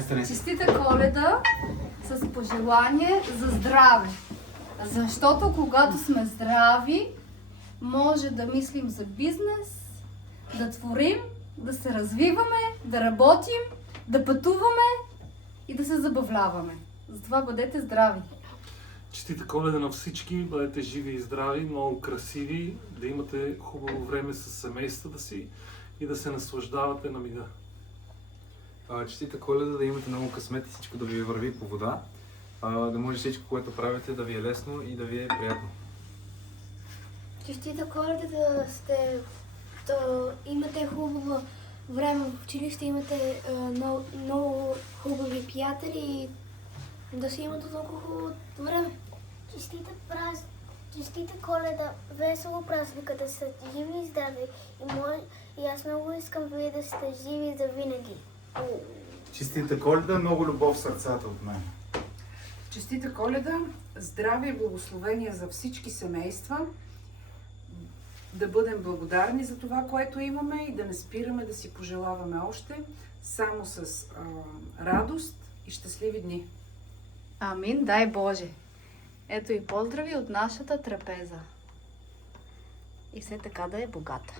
Честита Коледа с пожелание за здраве. Защото когато сме здрави, може да мислим за бизнес, да творим, да се развиваме, да работим, да пътуваме и да се забавляваме. Затова бъдете здрави! Честита Коледа на всички, бъдете живи и здрави, много красиви, да имате хубаво време с семействата си и да се наслаждавате на мига. Честита Коледа, да имате много късмет и всичко да ви върви по вода, да може всичко, което правите, да ви е лесно и да ви е приятно. Честита Коледа да имате хубаво време в училище, имате много хубави приятели и да си имате много хубаво време. Честита Коледа, весело празника, да сте живи и здрави и аз много искам вие да сте живи за винаги. Честита Коледа, много любов в сърцата от мен. Честита Коледа, здраве и благословение за всички семейства, да бъдем благодарни за това, което имаме и да не спираме да си пожелаваме още, само с радост и щастливи дни. Амин, дай Боже! Ето и поздрави от нашата трапеза. И все така да е богата.